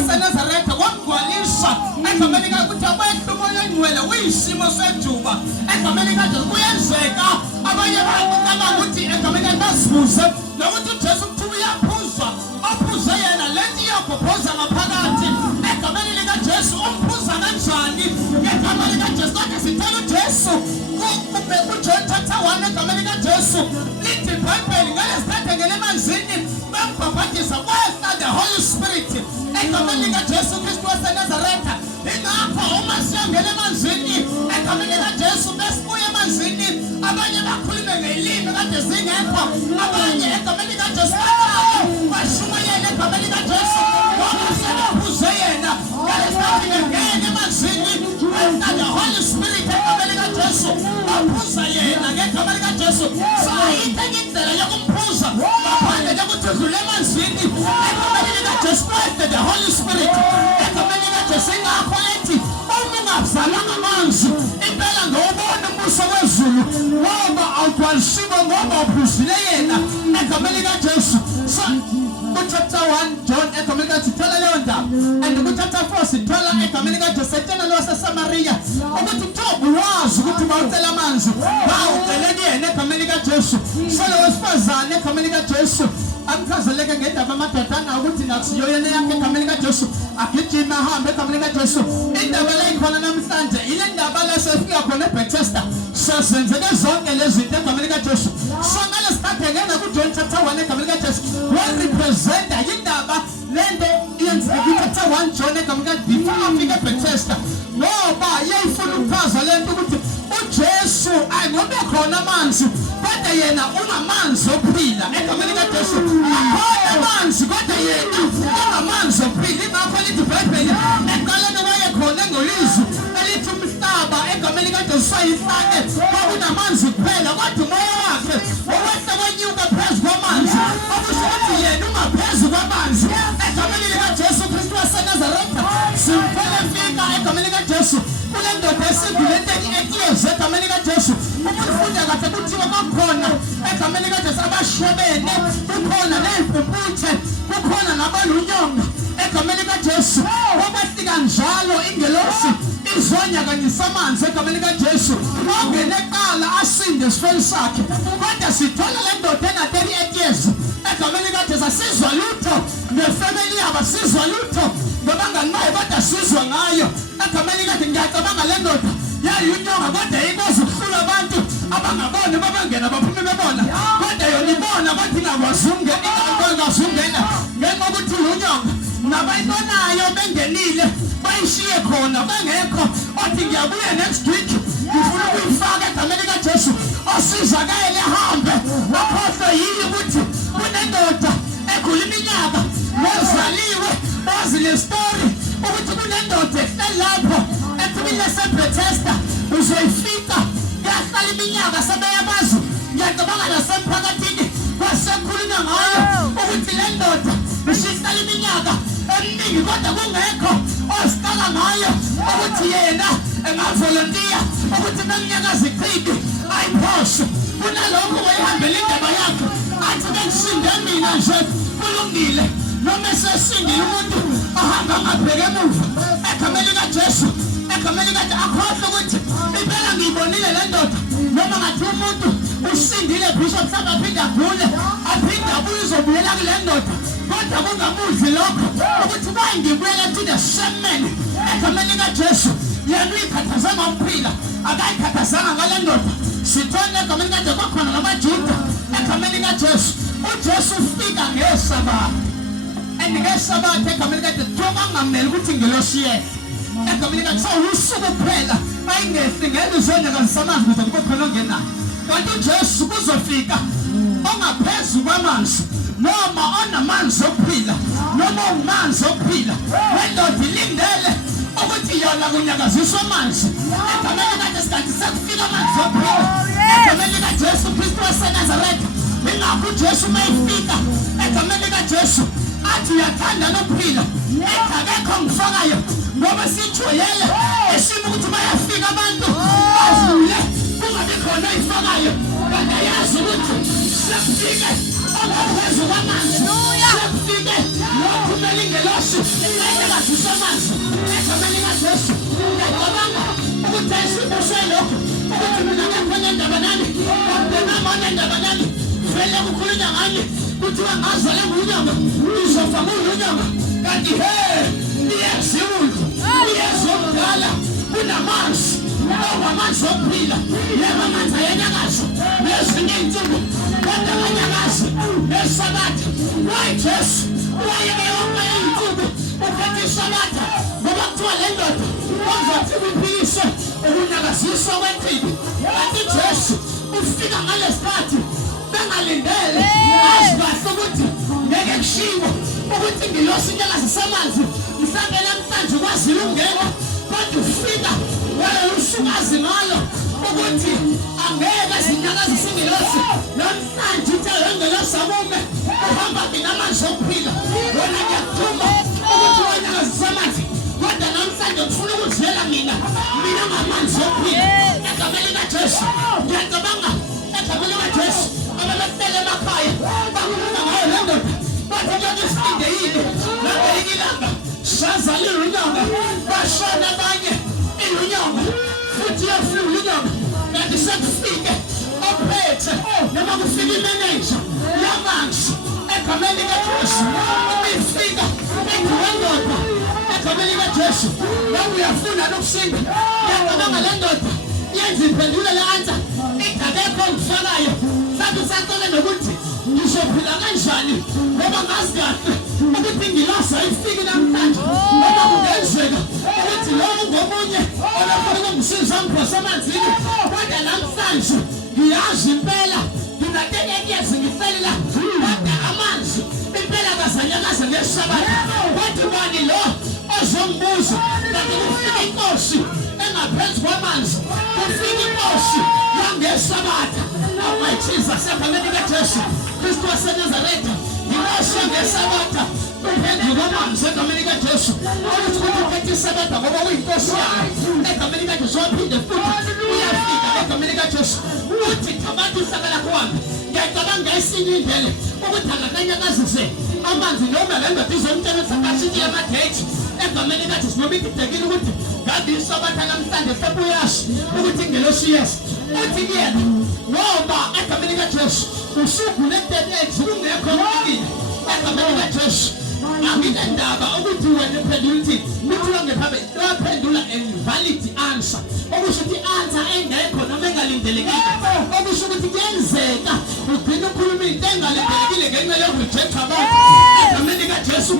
waseNazaretha wamgwaliswa egameni likaJesu wethu umoya ongcwele uyisimo sejuba egameni likaJesu. Kuyenzeka abanye bacabanga ukuthi egameni likaZibuze nokuthi uJesu kuthiwa uyaphuzwa ophuze yena lethi iyagobhoza ngaphakathi egameni likaJesu. Umphuza kanjani ngegameni likaJesu? Kodwa sithela uJesu uJohn chapter 1 egameni likaJesu lithi iBhayibheli ngelesithathe ngele emanzini bambhabhadisa kwehla the Holy Spirit egameni likaJesu Kristu waseNazaretha. Ingakho uma siyangena emanzini egameni likaJesu besibuya emanzini abanye bakhulume ngelimi kade zingekho, abanye egameni likaJesu bashumayela egameni likaJesu ngoba sebephuze yena. Ngelesithathe ngene emanzini kwehla the Holy Spirit egameni likaJesu baphuza yena ngegama likaJesu. So ayikho indlela yokumphuza ngaphandle kokuthi udlule emanzini egameni likaJesu kwehla the Holy Spirit egameni likaJesu. Ingakho ethi uma ungazalanga amanzi impela ngawubona umbuso wezulu ngoba awugcwalisiwe ngoba uphuzile yena egameni likaJesu. So chapter 1 John egameni likaJesu thola leyo ndaba, and chapter 4 sithola egameni likaJesu etshela lo waseSamariya ukuthi Job wazi ukuthi bawucela amanzi bawucele kuyena egameni likaJesu. So lo wesifazane egameni likaJesu amchazeleke ngendaba amadodana ukuthi nakusiyo yena yakhe egameni likaJesu agijima ahambe egameni likaJesu. Indaba la ikhona namhlanje ile ndaba lesifika khona eBethesda sezenzeke zonke lezi zinto egameni likaJesu. So ngalesithathe ngena kuJohn chapter 1 egameni likaJesu representa indaba lento iyenzeka chapter 1 John egameni likaJesu before afike eBethesda ngoba yayifuna ukuchaza lento ukuthi uJesu ayingobe khona amanzi kodwa yena unamanzi ophila egameni likaJesu. Akhona amanzi kodwa yena unamanzi ophila. Ingakho lithi iBhayibheli eqaleni wayekhona ngolizwi elithi umhlaba egameni likaJesu sayifake kwakunamanzi kuphela kodwa umoya wakhe owehla wenyuka phezu kwamanzi okusho ukuthi yena ungaphezu kwamanzi egameni likaJesu Kristu waseNazaretha. Simphele fika egameni likaJesu kule ndoda esengulenteni ekiyeze egameni likaJesu. Umfunda kahle kuthiwa bakhona egameni likaJesu abashwebene, kukhona ney'mpumputhe, kukhona nabalunyonga egameni likaJesu. Wabahlika njalo ingelosi izonyakanyisa amanzi egameni likaJesu. Ongene eqala asinde esifeni sakhe kodwa sithola le ndoda ena-38 years egameni likaJesu asizwa lutho nefamily yabo, asizwa lutho ngabangani bayo kodwa sizwa ngayo egameni likaJesu. Ngiyacabanga le ndoda yayunyonga kodwa ikwazi ukuhlula abantu abangaboni babangena baphume bebona kodwa yona ibona kodwa ingakwazi ukungena ngenxa yokuthi unyonga nabayibonayo bengenile bayishiye khona bengekho. Othi ngiyabuya next week ngifuna ukuyifaka egameni likaJesu osizakele ahambe akhohlwe yini ukuthi kunendoda ekhula iminyaka nezaliwe bazi le story ukuthi kunendoda elapho ephumile eseBethesda uzoyifika yahlala iminyaka sebeyabazi. Ngiyacabanga nasemphakathini kwasekhulunywa ngayo ukuthi le ndoda ishihlala iminyaka eminingi kodwa kungekho ositala ngayo ukuthi yena engavolontiya ukuthi neminyaka zichithe ayiphoshe. Kunalokho wayihambela indaba yakhe athi bengisinde mina nje kulungile noma esesindile umuntu ahamba ngabheke emuva egameni likaJesu. Egameni likaJesu akhohlwe ukuthi impela ngiyibonile le ndoda noma ngathi umuntu usindile bishop mhlawumbe aphinde agule aphinde abuye uzobuyela kule ndoda kodwa kungamudli lokho ukuthi bayingibuyela to the same man egameni likaJesu. Yena uyikhathazanga ukuphila akayikhathazanga ngale ndoda. Sithole egameni likaJesu kwakhona namaJuda egameni likaJesu. uJesu ufika ngeSabatha ngeSabatha egameni likaJesu kungamele ukuthi ngiloshiye egameni likaJesu. Usuku kuphela ayingehli ngeke uzonyakazisa amanzi ukuze kube khona ongenayo. Kanti uJesu kuzofika ongaphezu kwamanzi noma onamanzi okuphila noma umanzi okuphila. Wendoda ilindele ukuthi yona kunyakaziswa amanzi egameni likaJesu. Kanti sekufika amanzi okuphila egameni likaJesu Kristu waseNazaretha. Ingakho uJesu mayefika egameni likaJesu athi uyathanda nokuphila ekakekho ngifakayo ngoba sijwayele esimo ukuthi bayafika abantu badlule kungabi khona oyifakayo kanti ayazi ukuthi sekufike ongaphezu kwamanzi sekufike nokumele ingelosi samanzi egameni likaJesu. Ngiyacabanga ukuthi isimo selokho ukuthi mina ngekho nendaba nani kodwa nendaba nani vele kukhulunywa ngani kuthiwa ngazala ngunyanga izofa ngunyanga kanti liyezomdala kunamanzi amanzi ophila lema manzi ayenyakaza nezinye insuku kodwa kanyakazi esabatha wayeJesu wayeyonke insuku uphethe isabatha ngoba kuthiwa le ndoda ozothi kuphilise ukunyakaziswa kwempilo kanti Jesu ufika ngalesikhathi bengalindele asibahle ukuthi ngeke kushiwo ukuthi ngilosi inyakazi samanzi mhlambe namhlanje kwazile ungena kodwa ufika wena usukazi ngalo ukuthi angeke zinyakazi singilosi namhlanje uthe wengelosi amume uhamba nginamanzi okuphila wena ngiyakuthuma ukuthi wenyakazi samanzi kodwa namhlanje ngifuna ukuzela mina ngamanzi okuphila egameni likaJesu. Ngiyacabanga egameni likaJesu abalekele emakhaya bakhuluma ngayo le ndoda bathi njengoba isindeyile nabeyikilanga sazala ilunyanga bashona abanye ilunyanga futhi yafika ilunyanga kanti sekufike ophethe noma kufika imeneja yamanzi egameni likaJesu ubifika endoda egameni likaJesu nawe uyafuna nokusinda. Ngiyacabanga le ndoda yenza iphendule le answer igabekho ngifakayo sathi usantole nokuthi ngizophila kanjani ngoba ngazi kahle ukuthi ngilasa ifiki namhlanje ngoba kungenzeka ukuthi lowo ngomunye olafuna ukungisiza ngiphosa amanzini kodwa namhlanje ngiyazi impela nginatekekezi ngifelela kodwa amanzi impela kazanyakaza ngesabatha kodwa bani lo ozombuza kanti kufika inkosi engaphezu kwamanzi kufika inkosi yangesabatha Jesus egameni likaJesu Kristu waseNazaretha inkosi yangesabatha uphendula kwamanzi egameni likaJesu ukuthi uphethe isabatha ngoba uyinkosi yayo egameni likaJesu waphinde futhi uyafika egameni likaJesu uthi abantu isakala kwami. Ngiyacabanga esinye indlela ukuthi akakanyakazise amanzi noma le ndoda izomtshela akashiye amageji egameni likaJesu noma ididekile ukuthi ngabe isabatha namhlanje sebuyasho ukuthi ngelosi yes uthi kuyena ngoba egameni likaJesu usuku le-30 kungekho ukile egameni likaJesu angindaba ukuthi wena uphendula ukuthi wangephambe waphendula invalid answer okusho ukuthi answer engekho noma engalindelekile okusho ukuthi kuyenzeka ugcina ukhuluma into engalindelekile ngenxa yokureject abantu egameni likaJesu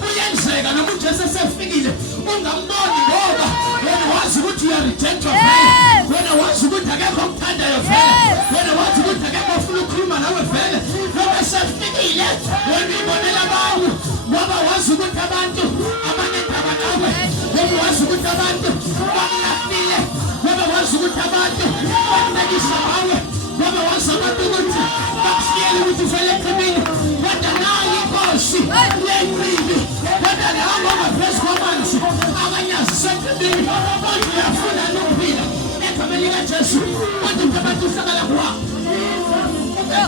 kuyenzeka noma uJesu esefikile ungamboni ngoba wena wazi ukuthi uyarejectwa vele wena wazi ukuthi akekho okuthandayo vele wena wazi ukuthi akekho ofuna ukukhuluma nawe vele noma esefikile wena ibonela abantu ngoba wazi ukuthi abantu abanendaba nawe ngoba wazi ukuthi abantu bakulafile ngoba wazi ukuthi abantu bakunakisa ngawe ngoba wazi abantu ukuthi bakusiyele ukuthi ufele eqhibini kodwa nayo inkosi yeqhibi kodwa nawo ngaphezu kwamanzi abanyazise eqhibini kodwa uyafuna nokuphila egameni likaJesu kodwa abantu usakala kwabo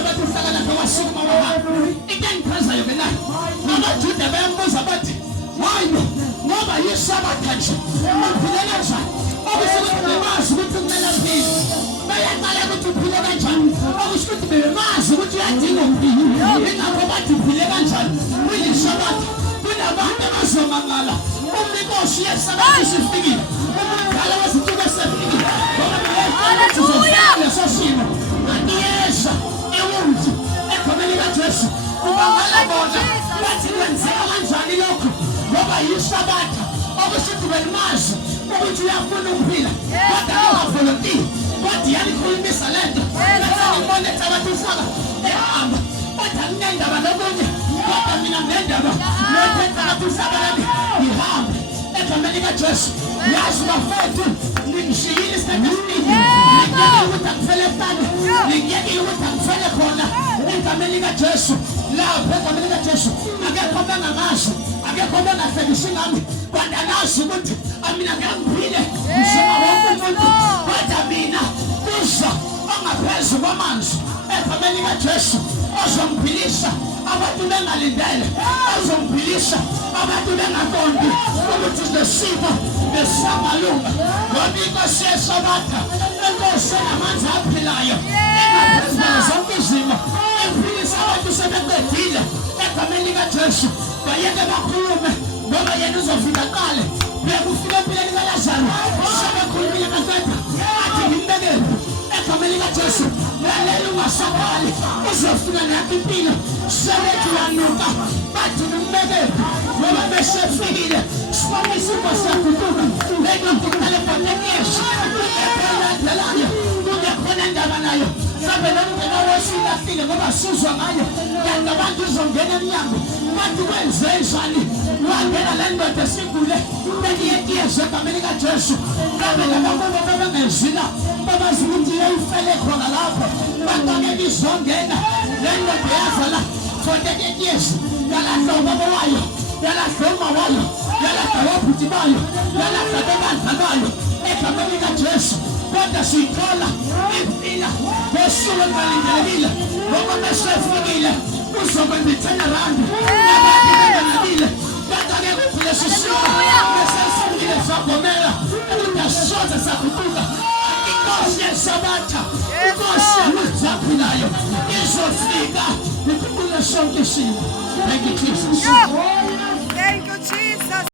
abantu usakala kwasukuma wabo into engichazayo ke nayo abaJuda bayambuza bathi hayi ngoba yisabatha nje uphile kanjani okusuke bemazi ukuthi kumele aphile bayaqala ukuthi uphile kanjani okusho ukuthi bemazi ukuthi uyadinga ukuphila ingakho bathi uphile kanjani kuyisabatha kunabantu abazomangala uma inkosi yesabatha isifikile umdala wezinsuku esefikile haleluya lesosimo ngiyeza ewundi egameni likaJesu ubangala bona bathi kwenzeka kanjani lokho ngoba yisabatha okusithi belimazi ukuthi uyafuna ukuphila kodwa ungavolontiya kodwa yalikhulumisa lento ngibone abantu ufaka ehamba kodwa kunendaba nokunye kodwa mina ngendaba nothetha abantu ufaka lami ngihamba egameni likaJesu yazi bafethu ngishiyile isikhathi esiningi ngiyekile ukuthi angifele ehlane ngiyekile ukuthi angifele khona egameni likaJesu lapho egameni likaJesu akekho bengamazi akekho bengahlekisi ngami kodwa nazi ukuthi mina ngiyaphile ngisho wonke umuntu kodwa mina kuza ongaphezulu kwamanzi egameni likaJesu ozomphilisa abantu bengalindele bazongiphilisha, abantu bengaqondi ukuthi lesifo besamalunga. Ngoba inkosi yeSabatha, inkosi enamanzi aphilayo, ingaphezulu zonke izimo, ephilisa abantu sebeqedile egameni likaJesu. Bayeke bakhulume ngoba yena uzofika qale. Uyakufika empilweni kaLazaro, sebekhulumile baqeda athi ngimbekele egameni likaJesu. Lalela ungasakali, uzofika nakho impilo sebethi uyanuka, bathi ngimbekele ngoba besefikile. Sibona isifo siyaguquka, lengokuqala ebhotekesha elandelayo kungekhona ndaba nayo. Sabe nomndeni owesilahlile ngoba sizwa ngayo, kanti abantu uzongena emnyango bathi kwenzenjani, wangena le ndoda esigule beniyetiyeza egameni likaJesu. Kabe labakubo bebengezila babazi ukuthi yayifele khona lapho, bangeke izongena le ndoda yavala for 38 years. Yalahla ubaba wayo, yalahla uma wayo, yalahla obhuti bayo, yalahla bebandla bayo egameni likaJesu. Kodwa siyithola impila ngosuku olulindelekile ngoba besefikile uzokwenza i-turnaround. Abantu bengalile kodwa-ke kuphi lesi simo besefikile sagomela ukuthi asisoze saguquka. Inkosi yeSabatha, inkosi yamanzi aphilayo izofika iguqule sonke isimo. Thank you, Jesus. Thank you, Jesus.